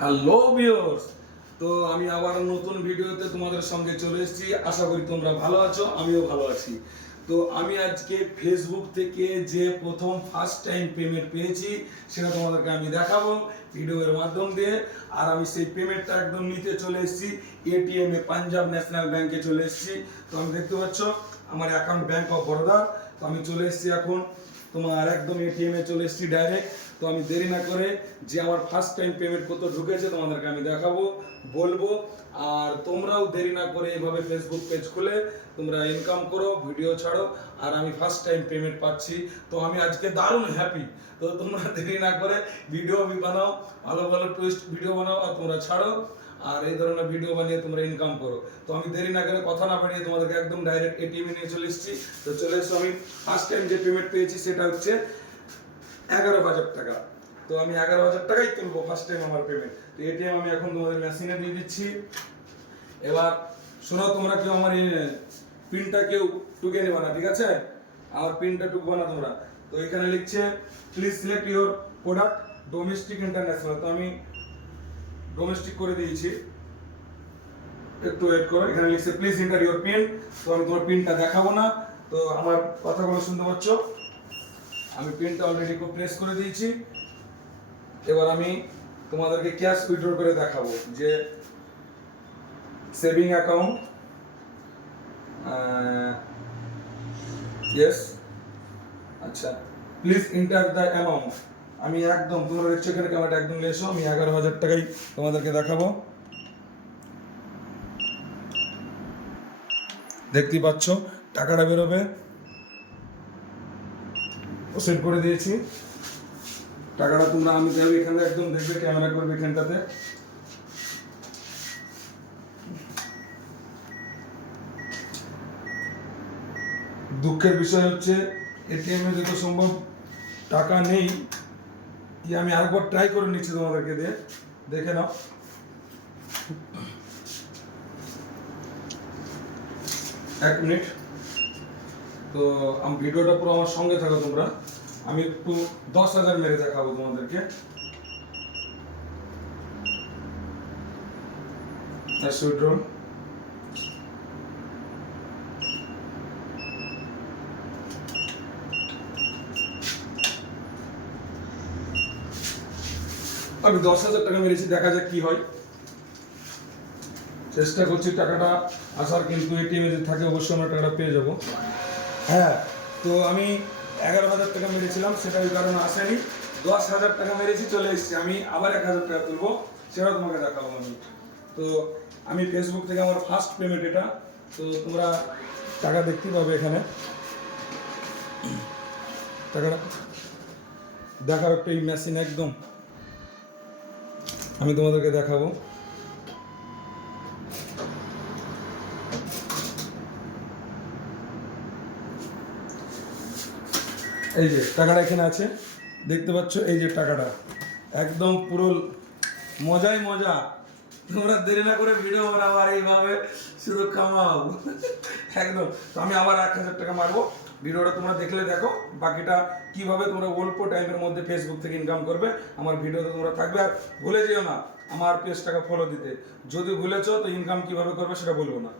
Hello viewers, তো আমি আবার নতুন ভিডিওতে তোমাদের সঙ্গে চলে এসেছি। আশা করি তোমরা ভালো আছো, আমিও ভালো আছি। তো আমি আজকে ফেসবুক থেকে যে প্রথম ফার্স্ট টাইম পেমেন্ট পেয়েছি সেটা তোমাদেরকে আমি দেখাবো ভিডিওর মাধ্যম দিয়ে। আর আমি সেই পেমেন্টটা একদম নিতে চলে এসেছি এটিএম এ, পাঞ্জাব ন্যাশনাল ব্যাংকে চলে এসেছি। তো আমি দেখতে পাচ্ছ আমার অ্যাকাউন্ট ব্যাংক অফ বরোদা। তো আমি চলে এসেছি এখন তোমার একদম এটিএম এ চলে এসেছি ডাইরেক্ট। তো আমি দেরি না করে যে আমার ফার্স্ট টাইম পেমেন্ট কত ঢুকেছে তোমাদেরকে আমি দেখাবো, বলবো। আর তোমরাও দেরি না করে এইভাবে ফেসবুক পেজ খুলে তোমরা ইনকাম করো, ভিডিও ছাড়ো। আর আমি ফার্স্ট টাইম পেমেন্ট পাচ্ছি, তো আমি আজকে দারুণ হ্যাপি। তো তোমরা দেরি না করে ভিডিও বানাও, ভালো ভালো টুইস্ট ভিডিও বানাও আর তোমরা ছাড়ো। আর এই ধরনের ভিডিও বানিয়ে তোমরা ইনকাম করো। তো আমি দেরি না করে কথা না বাড়িয়ে তোমাদেরকে একদম ডাইরেক্ট এটিএম এ নিয়ে চলে এসেছি। তো চলে এসো, আমি ফার্স্ট টাইম যে পেমেন্ট পেয়েছি সেটা হচ্ছে 11,000 টাকা। তো আমি 11,000 টাকাই তুলবো ফার্স্ট টাইম আমার পেমেন্ট। তো এটিএম আমি এখন তোমাদের মেশিনে দিয়ে দিচ্ছি। এবার শোনো, তোমরা কেউ আমার এই পিনটা কেউ টুকে নেবে না, ঠিক আছে? আমার পিনটা টুকবো না তোমরা। তো এখানে লিখছে please select your product domestic international. তো আমি ডোমেস্টিক করে দিয়েছি, একটু ওয়েট করো। এখানে লিখছে প্লিজ এন্টার ইউর পিন। তো আমি তোমার পিনটা দেখাবো না, তো আমার কথাগুলো শুনতে পাচ্ছ। আমি পিনটা অলরেডি প্রেস করে দিয়েছি। এবার আমি তোমাদেরকে ক্যাশ উইথড্র করে দেখাবো যে সেভিং অ্যাকাউন্ট, ইয়েস, আচ্ছা, প্লিজ এন্টার দ্য অ্যামাউন্ট। আমি একদম, তোমরা দেখছো এখানে ক্যামেরাটা একদম নিয়ে এসো, আমি 11,000 টাকাই তোমাদেরকে দেখাবো। দেখতেই পাচ্ছ টাকাটা বেরোবে, সেট করে দিয়েছি টাকাটা। তোমরা আমি যাবে এখানে একদম দেখবে, ক্যামেরা করবে এখানটাতে। দুঃখের বিষয় হচ্ছে এটিএম এ যত সম্ভব টাকা নেই। কি আমি আরেকবার ট্রাই করে নিচ্ছি তোমাদেরকে দিয়ে, দেখে নাও। এক মিনিট। তো আমি ভিডিওটা পুরো আমার সঙ্গে থাকো তোমরা। আমি একটু 10,000 মেরে দেখাবো তোমাদেরকে। উইথড্রল, আমি 10,000 টাকা মেরেছি, দেখা যাক কি হয়। চেষ্টা করছি টাকাটা আসার, কিন্তু এটিএম এ যদি থাকে অবশ্যই আমরা টাকাটা পেয়ে যাব। হ্যাঁ, তো আমি 11,000 টাকা মেরেছিলাম, সেটা ওই কারণে আসেনি। 10,000 টাকা মেরেছি, চলে এসেছি। আমি আবার 1,000 টাকা তুলবো, সেটা তোমাকে দেখাবো আমি। তো আমি ফেসবুক থেকে আমার ফার্স্ট পেমেন্ট এটা। তো তোমরা টাকা দেখতেই পাবে এখানে, টাকাটা দেখার একটা এই মেশিন একদম আমি তোমাদেরকে দেখাবো। এই যে টাকাটা এখানে আছে, দেখতে পাচ্ছ? এই যে টাকাটা একদম পুরো মজাই মজা। তোমরা দেরি না করে ভিডিও বানাও আর এইভাবে শুধু কামাও একদম। তো আমি আবার 1,000 টাকা মারবো। ভিডিওটা তোমরা দেখলে দেখো বাকিটা কিভাবে তোমরা অল্প টাইমের মধ্যে ফেসবুক থেকে ইনকাম করবে। আমার ভিডিওতে তোমরা থাকবে। আর ভুলে যেও না আমার পেজটাকে ফলো দিতে। যদি ভুলেছো তো ইনকাম কিভাবে করবে সেটা বলবো না।